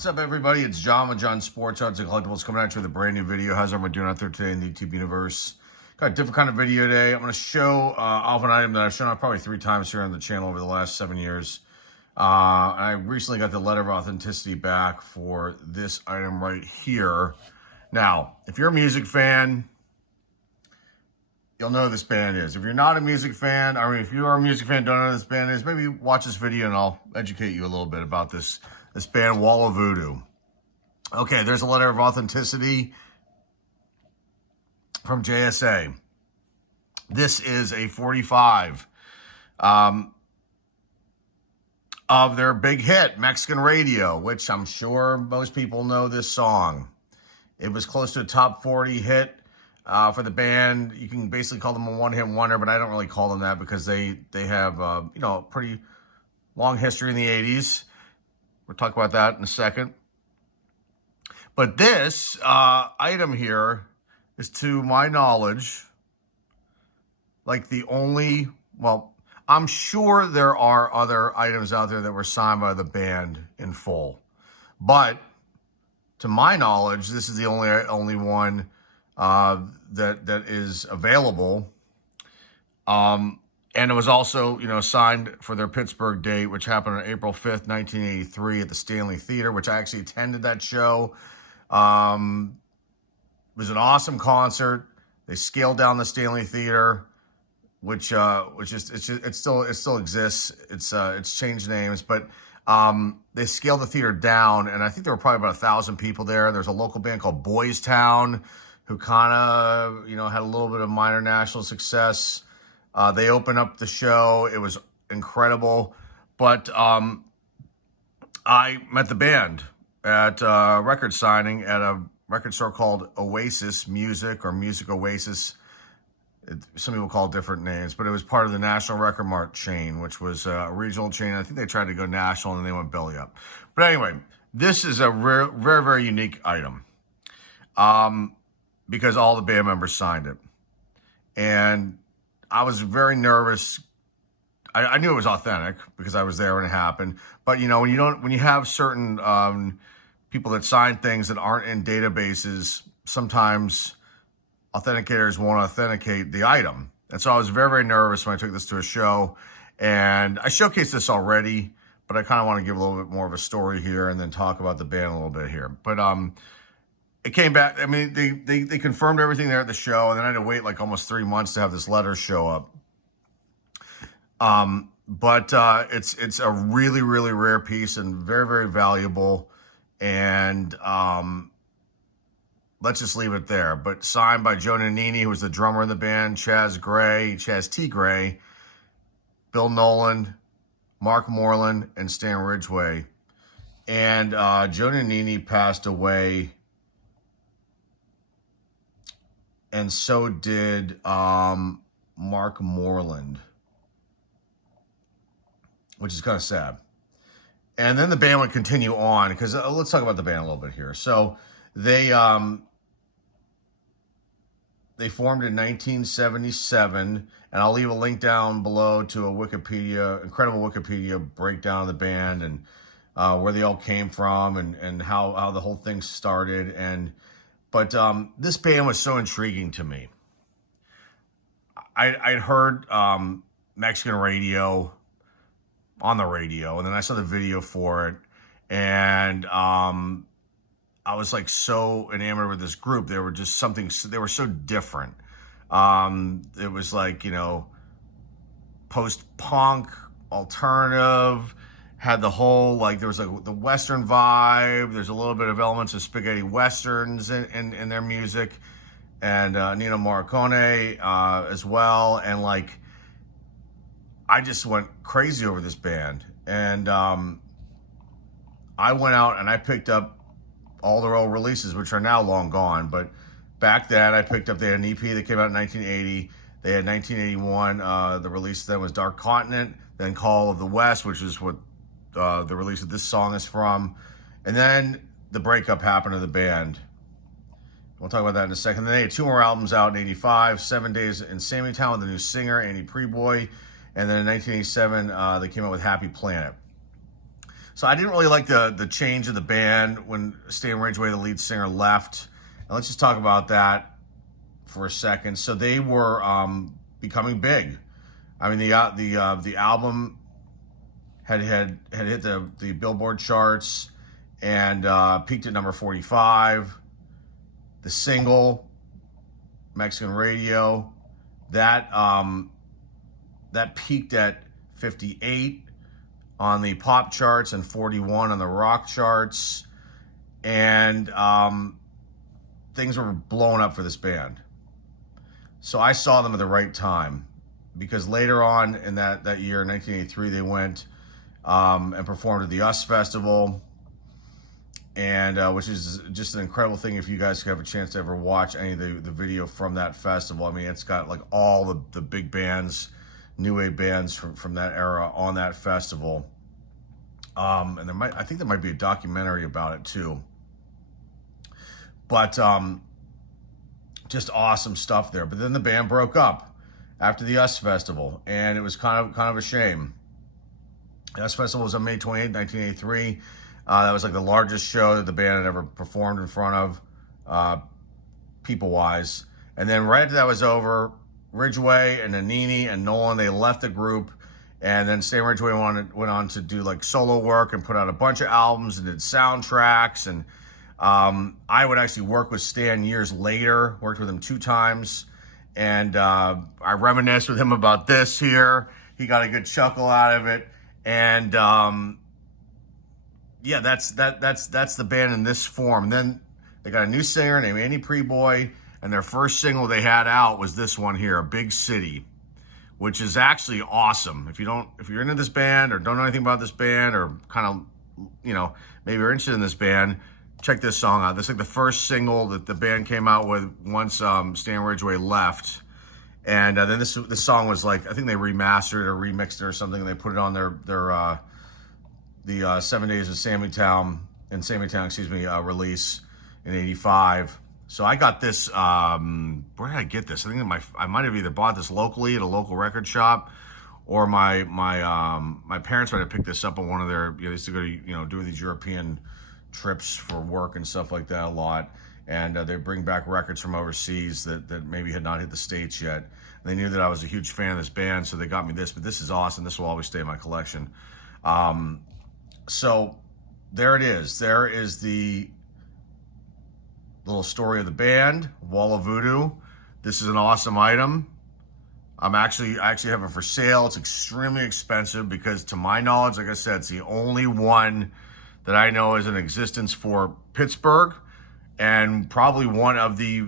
What's up, everybody? It's John with John Sports Arts and Collectibles coming at you with a brand new video. How's everyone doing out there today in the YouTube universe? Got a different kind of video today. I'm going to show off an item that I've shown off probably 3 times here on the channel over the last 7 years. I recently got the letter of authenticity back for this item right here. Now, if you're a music fan, you'll know who this band is. If you're not a music fan, if you are a music fan, don't know who this band is, maybe watch this video and I'll educate you a little bit about this band, Wall of Voodoo. Okay, there's a letter of authenticity from JSA. This is a 45 of their big hit, Mexican Radio, which I'm sure most people know this song. It was close to a top 40 hit for the band. You can basically call them a one-hit wonder, but I don't really call them that because they have a pretty long history in the 80s. We'll talk about that in a second. But this item here is, to my knowledge, like the only, well, I'm sure there are other items out there that were signed by the band in full. But to my knowledge, this is the only one that is available. And it was also, signed for their Pittsburgh date, which happened on April 5th, 1983 at the Stanley Theater, which I actually attended that show. It was an awesome concert. They scaled down the Stanley Theater, which still exists. It's changed names, but they scaled the theater down, and I think there were probably about 1,000 people there. There's a local band called Boys Town who kind of, had a little bit of minor national success. They opened up the show. It was incredible. But I met the band at a record signing at a record store called Oasis Music, or Music Oasis. Some people call it different names, but it was part of the National Record Mart chain, which was a regional chain. I think they tried to go national and they went belly up. But anyway, this is a very, very unique item because all the band members signed it. And I was very nervous. I knew it was authentic because I was there when it happened. But when you have certain people that sign things that aren't in databases, sometimes authenticators won't authenticate the item. And so I was very, very nervous when I took this to a show. And I showcased this already, but I kind of want to give a little bit more of a story here and then talk about the band a little bit here. But it came back. I mean, they confirmed everything there at the show, and then I had to wait like almost 3 months to have this letter show up. But it's a really, really rare piece and very, very valuable. And let's just leave it there. But signed by Joe Nannini, who was the drummer in the band, Chaz T. Gray, Bill Nolan, Mark Moreland, and Stan Ridgway. And Joe Nannini passed away. And so did Mark Moreland, which is kind of sad. And then the band would continue on, because let's talk about the band a little bit here. So they formed in 1977, and I'll leave a link down below to a incredible Wikipedia breakdown of the band and where they all came from and how the whole thing started. But this band was so intriguing to me. I'd heard Mexican Radio on the radio, and then I saw the video for it, and I was like so enamored with this group. They were just they were so different. It was like, post-punk, alternative, had the whole, there was like the Western vibe. There's a little bit of elements of spaghetti Westerns in their music, and Nino Morricone as well. And I just went crazy over this band. And I went out and I picked up all their old releases, which are now long gone. But back then I picked up, they had an EP that came out in 1980. They had 1981, the release then was Dark Continent, then Call of the West, which is what the release of this song is from. And then the breakup happened to the band. We'll talk about that in a second. Then they had 2 more albums out in 85, 7 Days in Sammytown with a new singer, Andy Preboy. And then in 1987, they came out with Happy Planet. So I didn't really like the change of the band when Stan Ridgway, the lead singer, left. And let's just talk about that for a second. So they were becoming big. I mean, the album had hit the Billboard charts and peaked at number 45. The single, Mexican Radio, that peaked at 58 on the pop charts and 41 on the rock charts, and things were blowing up for this band. So I saw them at the right time, because later on in that year, 1983, they went and performed at the US Festival, and which is just an incredible thing if you guys have a chance to ever watch any of the video from that festival. I mean, it's got like all the big bands, new wave bands from that era on that festival. And I think there might be a documentary about it too. But just awesome stuff there. But then the band broke up after the US Festival, and it was kind of a shame. The US Festival was on May 28, 1983. That was like the largest show that the band had ever performed in front of, people-wise. And then right after that was over, Ridgway and Anini and Nolan, they left the group, and then Stan Ridgway went on to do like solo work and put out a bunch of albums and did soundtracks. And I would actually work with Stan years later, worked with him 2 times, and I reminisced with him about this here. He got a good chuckle out of it, and yeah, that's the band in this form. And then they got a new singer named Andy Preboy, and their first single they had out was this one here, Big City, which is actually awesome. If you're into this band or don't know anything about this band, or kind of, maybe you're interested in this band, check this song out. This is like the first single that the band came out with once Stan Ridgway left. And then this song was like, I think they remastered or remixed it or something, and they put it on the 7 Days of Sammytown release in '85. So I got this, where did I get this? I think I might have either bought this locally at a local record shop, or my parents might have picked this up on one of their, they used to go to, do these European trips for work and stuff like that a lot. And they bring back records from overseas that maybe had not hit the States yet. And they knew that I was a huge fan of this band, so they got me this. But this is awesome. This will always stay in my collection. So there it is. There is the little story of the band, Wall of Voodoo. This is an awesome item. I actually have it for sale. It's extremely expensive because, to my knowledge, like I said, it's the only one that I know is in existence for Pittsburgh, and probably one of the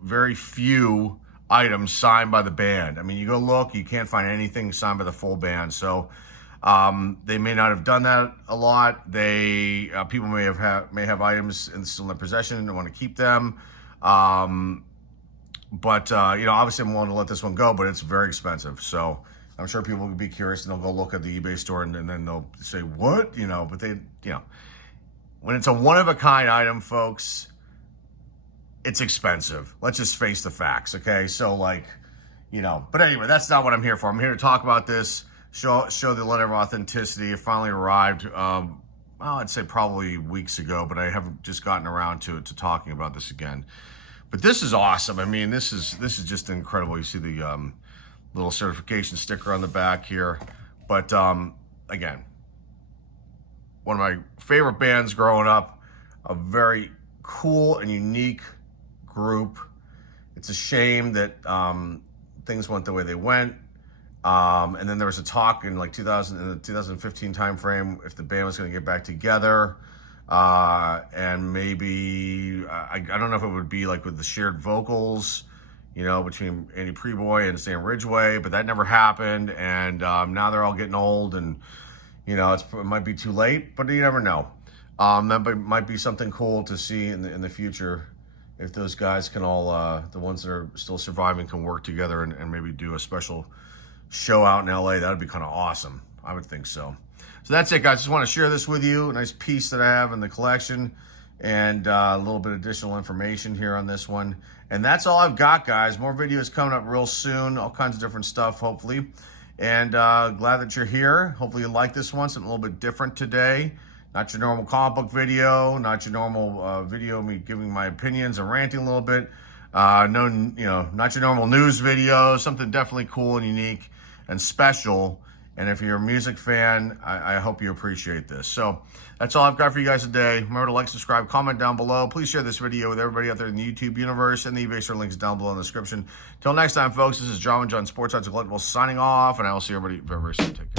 very few items signed by the band. I mean, you go look, you can't find anything signed by the full band. So they may not have done that a lot. People may have items still in their possession and want to keep them. But obviously I'm willing to let this one go, but it's very expensive. So I'm sure people will be curious and they'll go look at the eBay store and then they'll say, what? But when it's a one-of-a-kind item, folks, it's expensive. Let's just face the facts, okay? So but anyway, that's not what I'm here for. I'm here to talk about this, show the letter of authenticity. It finally arrived, I'd say probably weeks ago, but I haven't just gotten around to talking about this again. But this is awesome. I mean, this is just incredible. You see the little certification sticker on the back here. But again, one of my favorite bands growing up, a very cool and unique group. It's a shame that things went the way they went. And then there was a talk in in the 2015 timeframe if the band was going to get back together. And maybe, I don't know if it would be like with the shared vocals, between Andy Preboy and Stan Ridgway, but that never happened. And now they're all getting old, and it might be too late, but you never know. That might be something cool to see in the future, if those guys can all, the ones that are still surviving, can work together and maybe do a special show out in LA. That would be kind of awesome. I would think so. So that's it, guys. Just want to share this with you. A nice piece that I have in the collection, and a little bit of additional information here on this one. And that's all I've got, guys. More videos coming up real soon. All kinds of different stuff, hopefully. And glad that you're here. Hopefully you like this one. Something a little bit different today. Not your normal comic book video, not your normal video of me giving my opinions and ranting a little bit. No, not your normal news video. Something definitely cool and unique and special. And if you're a music fan, I hope you appreciate this. So that's all I've got for you guys today. Remember to like, subscribe, comment down below. Please share this video with everybody out there in the YouTube universe, and the Eraser links down below in the description. Till next time, folks, this is John Sports Arts and Collectibles signing off, and I will see everybody very, very soon. Take care.